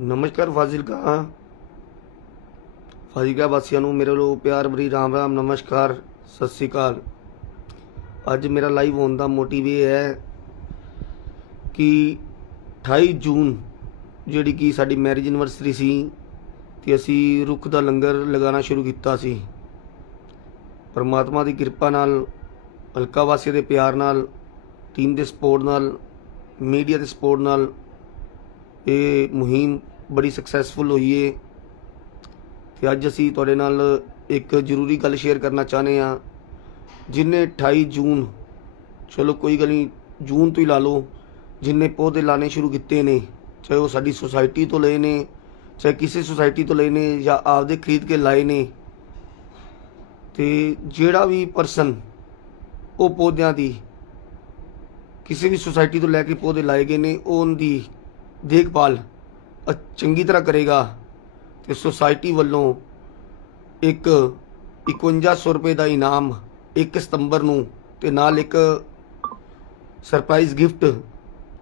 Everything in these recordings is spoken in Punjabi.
ਨਮਸਕਾਰ ਫਾਜ਼ਿਲਕਾ। ਫਾਜ਼ਿਲਕਾ ਵਾਸੀਆਂ ਨੂੰ ਮੇਰੇ ਵੱਲੋਂ ਪਿਆਰ ਭਰੀ ਰਾਮ ਰਾਮ ਨਮਸਕਾਰ, ਸਤਿ ਸ੍ਰੀ ਅਕਾਲ। ਅੱਜ ਮੇਰਾ ਲਾਈਵ ਹੋਣ ਦਾ ਮੋਟਿਵ ਇਹ ਹੈ ਕਿ 28 ਜੂਨ ਜਿਹੜੀ ਕਿ ਸਾਡੀ ਮੈਰਿਜ ਐਨਵਰਸਰੀ ਸੀ ਤੇ ਅਸੀਂ ਰੁੱਖ ਦਾ ਲੰਗਰ ਲਗਾਉਣਾ ਸ਼ੁਰੂ ਕੀਤਾ ਸੀ। ਪਰਮਾਤਮਾ ਦੀ ਕਿਰਪਾ ਨਾਲ, ਹਲਕਾ ਵਾਸੀਆਂ ਦੇ ਪਿਆਰ ਨਾਲ, ਟੀਮ ਦੇ ਸਪੋਰਟ ਨਾਲ, ਮੀਡੀਆ ਦੇ ਸਪੋਰਟ ਨਾਲ ਇਹ ਮੁਹਿੰਮ ਬੜੀ ਸਕਸੈਸਫੁਲ ਹੋਈ ਏ। ਤੇ ਅੱਜ ਅਸੀਂ ਤੁਹਾਡੇ ਨਾਲ ਇੱਕ ਜ਼ਰੂਰੀ ਗੱਲ ਸ਼ੇਅਰ ਕਰਨਾ ਚਾਹੁੰਦੇ ਆ ਜਿਨੇ 28 ਜੂਨ, ਚਲੋ ਕੋਈ ਗੱਲ ਨਹੀਂ, ਜੂਨ ਤੋਂ ਹੀ ਲਾ ਲਓ, ਜਿਨੇ ਪੌਦੇ ਲਾਣੇ ਸ਼ੁਰੂ ਕੀਤੇ ਨੇ, ਚਾਹੇ ਉਹ ਸਾਡੀ ਸੁਸਾਇਟੀ ਤੋਂ ਲਏ ਨੇ, ਚਾਹੇ ਕਿਸੇ ਸੁਸਾਇਟੀ ਤੋਂ ਲਏ ਨੇ ਜਾਂ ਆਪਦੇ ਖਰੀਦ ਕੇ ਲਾਏ ਨੇ, ਤੇ ਜਿਹੜਾ ਵੀ ਪਰਸਨ ਉਹ ਪੌਦਿਆਂ ਦੀ, ਕਿਸੇ ਵੀ ਸੁਸਾਇਟੀ ਤੋਂ ਲੈ ਕੇ ਪੌਦੇ ਲਾਏ ਗਏ ਨੇ ਉਹ ਉਹਦੀ ਦੇਖਭਾਲ ਅ- ਚੰਗੀ ਤਰ੍ਹਾਂ ਕਰੇਗਾ ਤੇ ਸੁਸਾਇਟੀ ਵੱਲੋਂ ਇੱਕ 5100 ਰੁਪਏ ਦਾ ਇਨਾਮ 1 ਸਤੰਬਰ ਨੂੰ ਤੇ ਨਾਲ ਇੱਕ surprise gift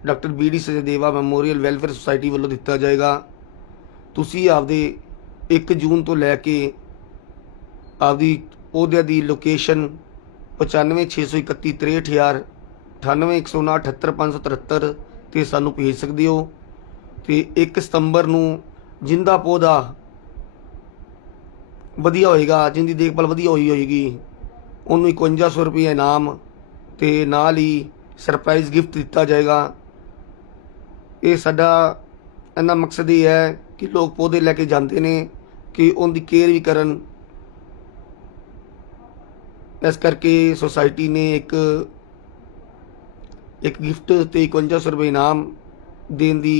doctor B D Sachdeva memorial welfare society ਵੱਲੋਂ ਦਿੱਤਾ ਜਾਏਗਾ। ਤੁਸੀਂ ਆਪਦੇ 1 ਜੂਨ ਤੋਂ ਲੈ ਕੇ ਆਪਦੀ ਪੌਦਿਆਂ ਦੀ ਲੋਕੇਸ਼ਨ 9561363000 9819788573 ਤੇ ਸਾਨੂੰ ਭੇਜ ਸਕਦੇ ਹੋ। ਤੇ 1 ਸਤੰਬਰ ਨੂੰ ਜਿੰਦਾ ਪੌਦਾ ਵਧੀਆ ਹੋਏਗਾ, ਜਿੰਦੀ ਦੇਖਭਾਲ ਵਧੀਆ ਹੋਈ ਹੋਏਗੀ, ਉਹਨੂੰ 5100 ਰੁਪਏ ਇਨਾਮ ਤੇ ਨਾਲ ਹੀ ਸਰਪ੍ਰਾਈਜ਼ ਗਿਫਟ ਦਿੱਤਾ ਜਾਏਗਾ। ਇਹ ਸਾਡਾ ਇਹਦਾ ਮਕਸਦ ਇਹ ਹੈ ਕਿ ਲੋਕ ਪੌਦੇ ਲੈ ਕੇ ਜਾਂਦੇ ਨੇ ਕਿ ਉਹਦੀ ਕੇਅਰ ਵੀ ਕਰਨ। ਇਸ ਕਰਕੇ ਸੁਸਾਇਟੀ ਨੇ ਇੱਕ ਇੱਕ ਗਿਫਟ ਤੇ 5100 ਰੁਪਏ ਇਨਾਮ ਦੇਣ ਦੀ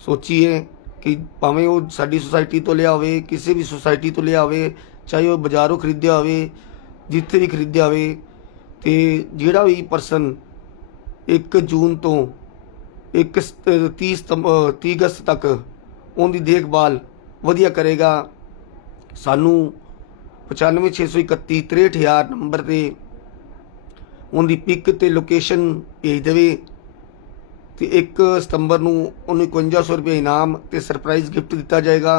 ਸੋਚੀਏ ਕਿ ਭਾਵੇਂ ਉਹ ਸਾਡੀ ਸੁਸਾਇਟੀ ਤੋਂ ਲਿਆ ਹੋਵੇ ਕਿਸੇ ਵੀ ਸੁਸਾਇਟੀ ਤੋਂ ਲਿਆ ਹੋਵੇ ਚਾਹੇ ਉਹ ਬਾਜ਼ਾਰੋਂ ਖਰੀਦਿਆ ਹੋਵੇ, ਜਿੱਥੇ ਵੀ ਖਰੀਦਿਆ ਹੋਵੇ, ਤੇ ਜਿਹੜਾ ਵੀ ਪਰਸਨ 1 ਜੂਨ ਤੋਂ 1 30 ਸਤੰਬਰ 30 ਅਗਸਤ ਤੱਕ ਉਹਦੀ ਦੇਖਭਾਲ ਵਧੀਆ ਕਰੇਗਾ, ਸਾਨੂੰ 95631 63000 ਨੰਬਰ ਤੇ ਉਹਦੀ ਪਿਕ ਤੇ ਲੋਕੇਸ਼ਨ ਭੇਜ ਦੇਵੇ। ਤੇ 1 ਸਤੰਬਰ ਨੂੰ ਉਹਨੂੰ 5100 ਰੁਪਏ ਇਨਾਮ ਤੇ ਸਰਪ੍ਰਾਈਜ਼ ਗਿਫਟ ਦਿੱਤਾ ਜਾਏਗਾ।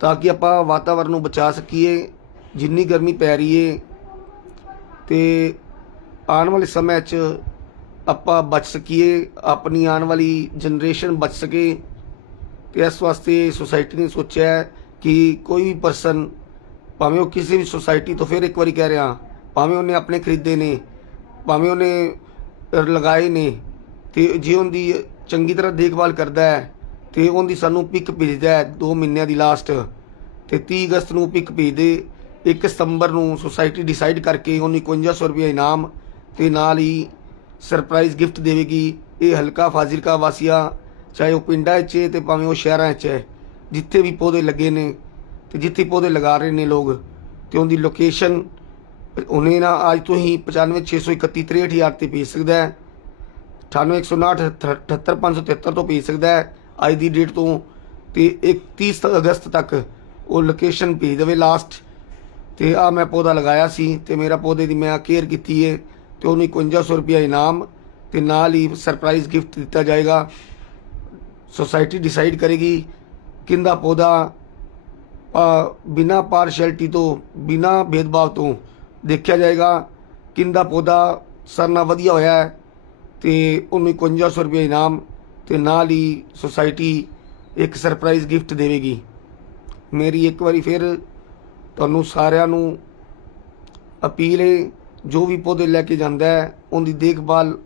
ਤਾਂ ਕਿ ਆਪਾਂ ਵਾਤਾਵਰਨ ਨੂੰ ਬਚਾ ਸਕੀਏ, ਜਿੰਨੀ ਗਰਮੀ ਪੈ ਰਹੀ ਏ, ਤੇ ਆਉਣ ਵਾਲੇ ਸਮੇਂ 'ਚ ਆਪਾਂ ਬਚ ਸਕੀਏ, ਆਪਣੀ ਆਉਣ ਵਾਲੀ ਜਨਰੇਸ਼ਨ ਬਚ ਸਕੇ। ਤੇ ਇਸ ਵਾਸਤੇ ਸੁਸਾਇਟੀ ਨੇ ਸੋਚਿਆ ਕਿ ਕੋਈ ਵੀ ਪਰਸਨ, ਭਾਵੇਂ ਉਹ ਕਿਸੇ ਵੀ ਸੁਸਾਇਟੀ ਤੋਂ ਫਿਰ ਇੱਕ ਵਾਰੀ ਕਹਿ ਰਿਹਾ, ਭਾਵੇਂ ਉਹਨੇ ਆਪਣੇ ਖਰੀਦੇ ਨੇ ਭਾਵੇਂ ਉਹਨੇ ਲਗਾਏ ਨੇ ਤੇ ਜੇ ਉਹਦੀ ਚੰਗੀ ਤਰ੍ਹਾਂ ਦੇਖਭਾਲ ਕਰਦਾ ਹੈ, ਤੇ ਉਹਦੀ ਸਾਨੂੰ ਪਿਕ ਭੇਜਦਾ ਹੈ 2 ਮਹੀਨਿਆਂ ਦੀ ਲਾਸਟ ਤੇ 30 ਅਗਸਤ ਨੂੰ ਪਿਕ ਭੇਜ ਦੇ 1 ਸਤੰਬਰ ਨੂੰ ਸੁਸਾਇਟੀ ਡਿਸਾਈਡ ਕਰਕੇ ਉਹਨੂੰ 5100 ਰੁਪਏ ਇਨਾਮ, ਤੇ ਨਾਲ ਹੀ ਸਰਪ੍ਰਾਈਜ਼ ਗਿਫਟ ਦੇਵੇਗੀ, ਇਹ ਹਲਕਾ ਫਾਜ਼ਿਲਕਾ ਵਾਸੀਆ, ਚਾਹੇ ਉਹ ਪਿੰਡਾਂ 'ਚ ਹੈ ਤੇ ਭਾਵੇਂ ਉਹ ਸ਼ਹਿਰਾਂ 'ਚ ਹੈ, ਜਿੱਥੇ ਵੀ ਪੌਦੇ ਲੱਗੇ ਨੇ, ਤੇ ਜਿੱਥੇ ਪੌਦੇ ਲਗਾ ਰਹੇ ਨੇ ਲੋਕ, ਤੇ ਉਹਦੀ ਲੋਕੇਸ਼ਨ ਉਹਨੇ ਨਾ ਅੱਜ ਤੋਂ ਹੀ 9563163000 ਤੇ ਭੇਜ ਸਕਦਾ ਹੈ। 9819787573 ਤੋਂ ਭੇਜ ਸਕਦਾ ਹੈ। ਅੱਜ ਦੀ ਡੇਟ ਤੋਂ ਤੇ 31 ਅਗਸਤ ਤੱਕ ਉਹ ਲੋਕੇਸ਼ਨ ਭੇਜ ਦੇਵੇ ਲਾਸਟ ਤੇ ਆ ਮੈਂ ਪੌਦਾ ਲਗਾਇਆ ਸੀ ਤੇ ਮੇਰਾ ਪੌਦੇ ਦੀ ਮੈਂ ਕੇਅਰ ਕੀਤੀ ਹੈ ਤੇ ਉਹਨੂੰ 5100 ਰੁਪਇਆ ਇਨਾਮ ਤੇ ਨਾਲ ਹੀ ਸਰਪ੍ਰਾਈਜ਼ ਗਿਫਟ ਦਿੱਤਾ ਜਾਏਗਾ। ਸੋਸਾਇਟੀ ਡਿਸਾਈਡ ਕਰੇਗੀ ਕਿੰਦਾ ਪੌਦਾ ਅ, ਬਿਨਾ ਪਾਰਸ਼ੈਲਿਟੀ ਤੋਂ ਬਿਨਾ ਭੇਦਭਾਵ ਤੋਂ ਦੇਖਿਆ ਜਾਏਗਾ ਕਿੰਦਾ ਪੌਦਾ ਸਰਨਾ ਵਧੀਆ ਹੋਇਆ ਹੈ ਤੇ ਉਹਨੂੰ 5100 ਰੁਪਏ ਇਨਾਮ ਤੇ ਨਾਲ ਹੀ ਸੋਸਾਇਟੀ ਇੱਕ ਸਰਪ੍ਰਾਈਜ਼ ਗਿਫਟ ਦੇਵੇਗੀ। ਮੇਰੀ ਇੱਕ ਵਾਰੀ ਫਿਰ ਤੁਹਾਨੂੰ ਸਾਰਿਆਂ ਨੂੰ ਅਪੀਲ ਹੈ, ਜੋ ਵੀ ਪੌਦੇ ਲੈ ਕੇ ਜਾਂਦਾ ਹੈ, ਉਹਦੀ ਦੇਖਭਾਲ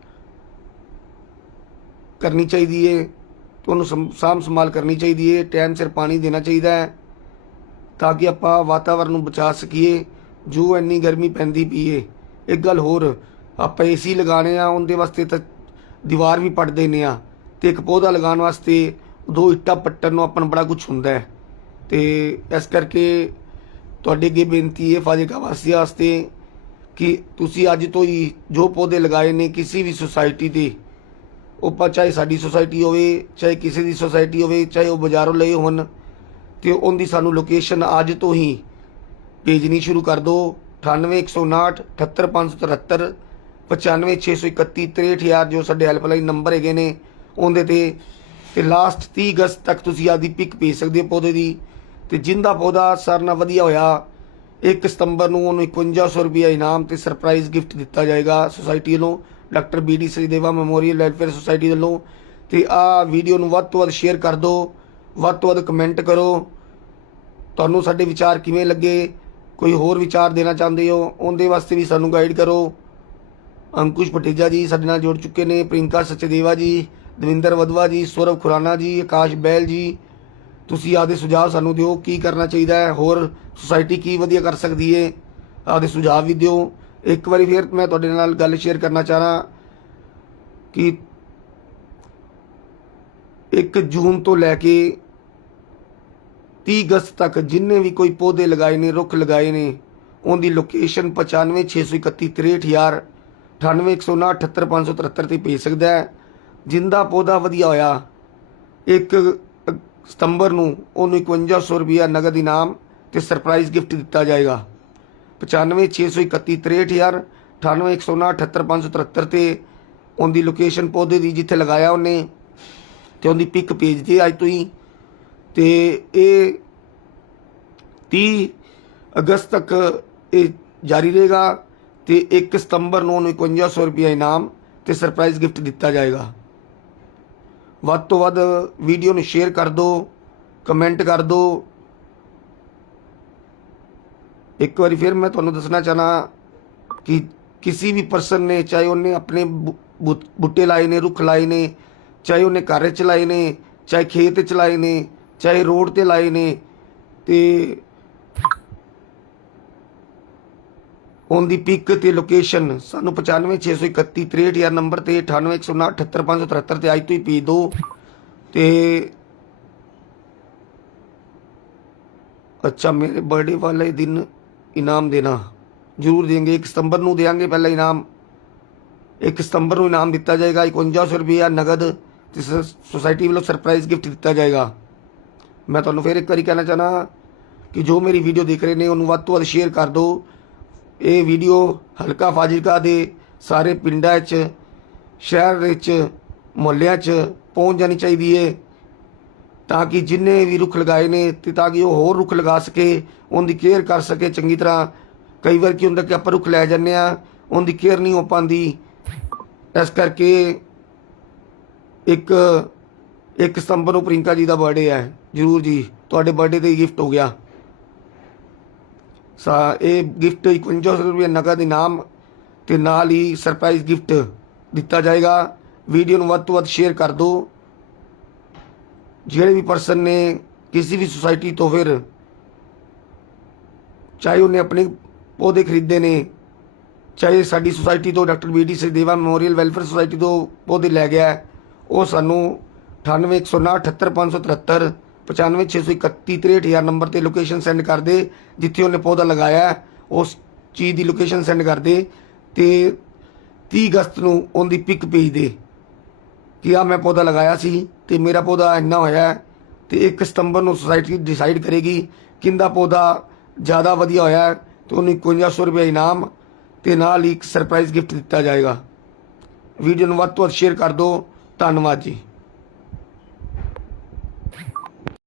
ਕਰਨੀ ਚਾਹੀਦੀ ਹੈ, ਤੁਹਾਨੂੰ ਸਮ- ਸਾਂਭ ਸੰਭਾਲ ਕਰਨੀ ਚਾਹੀਦੀ ਹੈ, ਟਾਈਮ ਸਿਰ ਪਾਣੀ ਦੇਣਾ ਚਾਹੀਦਾ ਹੈ, ਤਾਂ ਕਿ ਆਪਾਂ ਵਾਤਾਵਰਨ ਨੂੰ ਬਚਾ ਸਕੀਏ। ਜੋ ਇੰਨੀ ਗਰਮੀ ਪੈਂਦੀ ਪਈ ਏ। ਇੱਕ ਗੱਲ ਹੋਰ, ਆਪਾਂ ਏਸੀ ਲਗਾਣੇ ਆ, ਉਹਦੇ ਵਾਸਤੇ ਤਾਂ ਦੀਵਾਰ ਵੀ ਪੱਟ ਦੇਨੇ ਆ। ਤੇ ਇੱਕ ਪੌਦਾ ਲਗਾਉਣ ਵਾਸਤੇ ਦੋ ਇੱਟਾਂ ਪੱਟਣ ਨੂੰ ਆਪਾਂ ਨੂੰ ਬੜਾ ਕੁਝ ਹੁੰਦਾ ਹੈ। ਤੇ ਇਸ ਕਰਕੇ ਤੁਹਾਡੇ ਅੱਗੇ ਬੇਨਤੀ ਹੈ ਫਾਜ਼ਿਲਕਾ ਵਾਸੀਆਂ ਵਾਸਤੇ ਕਿ ਤੁਸੀਂ ਅੱਜ ਤੋਂ ਹੀ ਜੋ ਪੌਦੇ ਲਗਾਏ ਨੇ ਕਿਸੇ ਵੀ ਸੁਸਾਇਟੀ ਦੇ, ਉਹ ਪਾ ਚਾਹੇ ਸਾਡੀ ਸੁਸਾਇਟੀ ਹੋਵੇ, ਚਾਹੇ ਕਿਸੇ ਦੀ ਸੁਸਾਇਟੀ ਹੋਵੇ, ਚਾਹੇ ਉਹ ਬਾਜ਼ਾਰੋਂ ਲਏ ਹੋਣ, ਤੇ ਉਹਦੀ ਸਾਨੂੰ ਲੋਕੇਸ਼ਨ ਅੱਜ ਤੋਂ ਹੀ ਭੇਜਣੀ ਸ਼ੁਰੂ ਕਰ ਦਿਓ 98159 78573 95631 63000 ਜੋ ਸਾਡੇ ਹੈਲਪਲਾਈਨ ਨੰਬਰ ਹੈਗੇ ਨੇ, ਉਹਦੇ ਤੇ ਤੇ ਲਾਸਟ 30 ਅਗਸਤ ਤੱਕ ਤੁਸੀਂ ਆਪਦੀ ਪਿਕ ਭੇਜ ਸਕਦੇ ਹੋ ਪੌਦੇ ਦੀ। ਤੇ ਜਿੰਦਾ ਪੌਦਾ ਸਾਰ ਨਾਲ ਵਧੀਆ ਹੋਇਆ 1 ਸਤੰਬਰ ਨੂੰ ਉਹਨੂੰ 5100 ਰੁਪਏ ਇਨਾਮ ਤੇ ਸਰਪ੍ਰਾਈਜ਼ ਗਿਫਟ ਦਿੱਤਾ ਜਾਏਗਾ ਸੁਸਾਇਟੀ ਵੱਲੋਂ। Doctor B D Srideva memorial welfare society ਵੱਲੋਂ। ਤੇ ਆ ਵੀਡੀਓ ਨੂੰ ਵੱਧ ਤੋਂ ਵੱਧ ਸ਼ੇਅਰ ਕਰ ਦਿਓ ਵੱਧ ਤੋਂ ਵੱਧ ਕਮੈਂਟ ਕਰੋ। ਤੁਹਾਨੂੰ ਸਾਡੇ ਵਿਚਾਰ ਕਿਵੇਂ ਲੱਗੇ? ਕੋਈ ਹੋਰ ਵਿਚਾਰ ਦੇਣਾ ਚਾਹੁੰਦੇ ਹੋ, ਉਹਦੇ ਵਾਸਤੇ ਵੀ ਸਾਨੂੰ ਗਾਈਡ ਕਰੋ। ਅੰਕੁਸ਼ ਪਟੇਜਾ ਜੀ ਸਾਡੇ ਨਾਲ ਜੁੜ ਚੁੱਕੇ ਨੇ ਪ੍ਰਿੰਕਾ ਸਚਦੇਵਾ ਜੀ, ਦਵਿੰਦਰ ਵਦਵਾ ਜੀ, ਸੌਰਵ ਖੁਰਾਨਾ ਜੀ, ਆਕਾਸ਼ ਬੈਲ ਜੀ। ਤੁਸੀਂ ਆਪਦੇ ਸੁਝਾਅ ਸਾਨੂੰ ਦਿਓ, ਕੀ ਕਰਨਾ ਚਾਹੀਦਾ ਹੈ, ਹੋਰ ਸੁਸਾਇਟੀ ਕੀ ਵਧੀਆ ਕਰ ਸਕਦੀ ਹੈ, ਆਪਦੇ ਸੁਝਾਅ ਵੀ ਦਿਓ। ਇੱਕ ਵਾਰੀ ਫਿਰ ਮੈਂ ਤੁਹਾਡੇ ਨਾਲ ਗੱਲ ਸ਼ੇਅਰ ਕਰਨਾ ਚਾਹਣਾ ਕਿ 1 ਜੂਨ ਤੋਂ ਲੈ ਕੇ 30 ਅਗਸਤ ਤੱਕ ਜਿੰਨੇ ਵੀ ਕੋਈ ਪੌਦੇ ਲਗਾਏ ਨੇ, ਰੁੱਖ ਲਗਾਏ ਨੇ, ਉਹਦੀ ਲੋਕੇਸ਼ਨ 9563163000 9819783573 ਤੇ ਭੇਜ ਸਕਦਾ ਹੈ। ਜਿੰਦਾ ਪੌਦਾ ਵਧੀਆ ਹੋਇਆ 1 ਸਤੰਬਰ ਨੂੰ ਉਹਨੂੰ 5100 ਰੁਪਇਆ ਨਗਦ ਇਨਾਮ ਤੇ ਸਰਪ੍ਰਾਈਜ਼ ਗਿਫਟ ਦਿੱਤਾ ਜਾਏਗਾ। 9563163000 9819783573 ਤੇ ਉਹਦੀ ਲੋਕੇਸ਼ਨ ਪੌਦੇ ਦੀ ਜਿੱਥੇ ਲਗਾਇਆ ਉਹਨੇ, ਤੇ ਉਹਦੀ ਪਿਕ ਭੇਜ ਦੇ ਅੱਜ ਤੁਸੀਂ। ਤੇ ਇਹ 30 ਅਗਸਤ ਤੱਕ ਇਹ ਜਾਰੀ ਰਹੇਗਾ ਤੇ 1 ਸਤੰਬਰ ਨੂੰ ਉਹਨੂੰ 5100 ਰੁਪਇਆ ਇਨਾਮ ਤੇ ਸਰਪ੍ਰਾਈਜ਼ ਗਿਫਟ ਦਿੱਤਾ ਜਾਏਗਾ। ਵੱਧ ਤੋਂ ਵੱਧ ਵੀਡੀਓ ਨੂੰ ਸ਼ੇਅਰ ਕਰ ਦਿਓ ਕਮੈਂਟ ਕਰ ਦਿਓ। ਇੱਕ ਵਾਰੀ ਫਿਰ ਮੈਂ ਤੁਹਾਨੂੰ ਦੱਸਣਾ ਚਾਹਨਾ ਕਿ ਕਿਸੇ ਵੀ ਪਰਸਨ ਨੇ, ਚਾਹੇ ਉਹਨੇ ਆਪਣੇ ਬੁ- ਬੁ- ਬੂਟੇ ਲਾਏ ਨੇ, ਰੁੱਖ ਲਾਏ ਨੇ, ਚਾਹੇ ਉਹਨੇ ਘਰ ਚ ਲਾਏ ਨੇ, ਚਾਹੇ ਖੇਤ ਚ ਲਾਏ ਨੇ ਚਾਹੇ ਰੋਡ ਤੇ ਲਾਏ ਨੇ ਤੇ ਉਹਦੀ ਪਿਕ ਤੇ ਲੋਕੇਸ਼ਨ ਸਾਨੂੰ 9563163000 ਨੰਬਰ ਤੇ 9819783573 ਤੇ ਅੱਜ ਤੋਂ ਹੀ ਭੇਜ ਦਿਓ ਤੇ ਅੱਛਾ, ਮੇਰੇ ਬਰਥਡੇ ਵਾਲੇ ਦਿਨ ਇਨਾਮ ਦੇਣਾ। ਜ਼ਰੂਰ ਦੇंगे 1 ਸਤੰਬਰ ਨੂੰ ਦੇਾਂਗੇ ਪਹਿਲਾ ਇਨਾਮ। 1 ਸਤੰਬਰ ਨੂੰ ਇਨਾਮ ਦਿੱਤਾ ਜਾਏਗਾ। 5100 ਰੁਪਇਆ ਨਗਦ। ਤੇ ਸ- ਸੁਸਾਇਟੀ ਵੱਲੋਂ ਸਰਪ੍ਰਾਈਜ਼ ਗਿਫਟ ਦਿੱਤਾ ਜਾਏਗਾ। ਮੈਂ ਤੁਹਾਨੂੰ ਫਿਰ ਇੱਕ ਵਾਰੀ ਕਹਿਣਾ ਚਾਹਨਾ ਕਿ ਜੋ ਮੇਰੀ ਵੀਡੀਓ ਦੇਖ ਰਹੇ ਨੇ, ਉਹਨੂੰ ਵੱਧ ਤੋਂ ਵੱਧ ਸ਼ੇਅਰ ਕਰ ਦਿਓ। ਇਹ ਵੀਡੀਓ ਹਲਕਾ ਫਾਜ਼ਿਲਕਾ ਦੇ ਸਾਰੇ ਪਿੰਡਾਂ 'ਚ, ਸ਼ਹਿਰ ਵਿੱਚ ਮੁਹੱਲਿਆਂ 'ਚ ਪਹੁੰਚ ਜਾਣੀ ਚਾਹੀਦੀ ਹੈ ਤਾਂ ਕਿ ਜਿੰਨੇ ਵੀ ਰੁੱਖ ਲਗਾਏ ਨੇ ਤੇ ਤਾਂ ਕਿ ਉਹ ਹੋਰ ਰੁੱਖ ਲਗਾ ਸਕੇ, ਉਹਦੀ ਕੇਅਰ ਕਰ ਸਕੇ ਚੰਗੀ ਤਰ੍ਹਾਂ। ਕਈ ਵਾਰ ਕੀ ਹੁੰਦਾ ਕਿ ਆਪਾਂ ਰੁੱਖ ਲੈ ਜਾਂਦੇ ਆ ਉਹਦੀ ਕੇਅਰ ਨਹੀਂ ਹੋ ਪਾਉਂਦੀ। ਇਸ ਕਰਕੇ ਇੱਕ ਇੱਕ ਸਤੰਬਰ ਨੂੰ ਪ੍ਰਿੰਕਾ ਜੀ ਦਾ ਬਰਥਡੇ ਹੈ। ਜਰੂਰ ਜੀ, ਤੁਹਾਡੇ ਬਰਥਡੇ ਤੇ ਗਿਫਟ ਹੋ ਗਿਆ। ਸਾ, ਇਹ ਗਿਫਟ 5100 ਰੁਪਏ ਨਗਦ ਇਨਾਮ ਤੇ ਨਾਲ ਹੀ ਸਰਪ੍ਰਾਈਜ਼ ਗਿਫਟ ਦਿੱਤਾ ਜਾਏਗਾ। ਵੀਡੀਓ ਨੂੰ ਵੱਧ ਤੋਂ ਵੱਧ ਸ਼ੇਅਰ ਕਰ ਦਿਓ। ਜਿਹੜੇ ਵੀ ਪਰਸਨ ਨੇ ਕਿਸੇ ਵੀ ਸੁਸਾਇਟੀ ਤੋਂ ਫਿਰ ਚਾਹੇ ਉਹਨੇ ਆਪਣੇ ਪੌਦੇ ਖਰੀਦੇ ਨੇ, ਚਾਹੇ ਸਾਡੀ ਸੁਸਾਇਟੀ ਤੋਂ doctor B D Sachdeva memorial welfare society ਤੋਂ ਪੌਦੇ ਲੈ ਗਿਆ ਉਹ ਸਾਨੂੰ 9819783573 9561313000 ਨੰਬਰ ਤੇ ਲੋਕੇਸ਼ਨ ਸੈਂਡ ਕਰ ਦੇ, ਜਿੱਥੇ ਉਹਨੇ ਪੌਦਾ ਲਗਾਇਆ ਉਸ ਚੀਜ਼ ਦੀ ਲੋਕੇਸ਼ਨ ਸੈਂਡ ਕਰ ਦੇ ਤੇ 30 ਅਗਸਤ ਨੂੰ ਉਹਦੀ ਪਿਕ ਭੇਜ ਦੇ ਕਿ ਆ ਮੈਂ ਪੌਦਾ ਲਗਾਇਆ ਸੀ ਤੇ ਮੇਰਾ ਪੌਦਾ ਇੰਨਾ ਹੋਇਆ ਹੈ ਤੇ 1 ਸਤੰਬਰ ਨੂੰ ਸੁਸਾਇਟੀ ਡਿਸਾਈਡ ਕਰੇਗੀ ਕਿੰਦਾ ਪੌਦਾ ਜ਼ਿਆਦਾ ਵਧੀਆ ਹੋਇਆ ਹੈ ਤੇ ਉਹਨੂੰ 5100 ਰੁਪਏ ਇਨਾਮ ਤੇ ਨਾਲ ਹੀ ਇੱਕ ਸਰਪ੍ਰਾਈਜ਼ ਗਿਫਟ ਦਿੱਤਾ ਜਾਏਗਾ। ਵੀਡੀਓ ਨੂੰ ਵੱਧ ਤੋਂ ਵੱਧ ਸ਼ੇਅਰ ਕਰ ਦਿਓ। ਧੰਨਵਾਦ ਜੀ।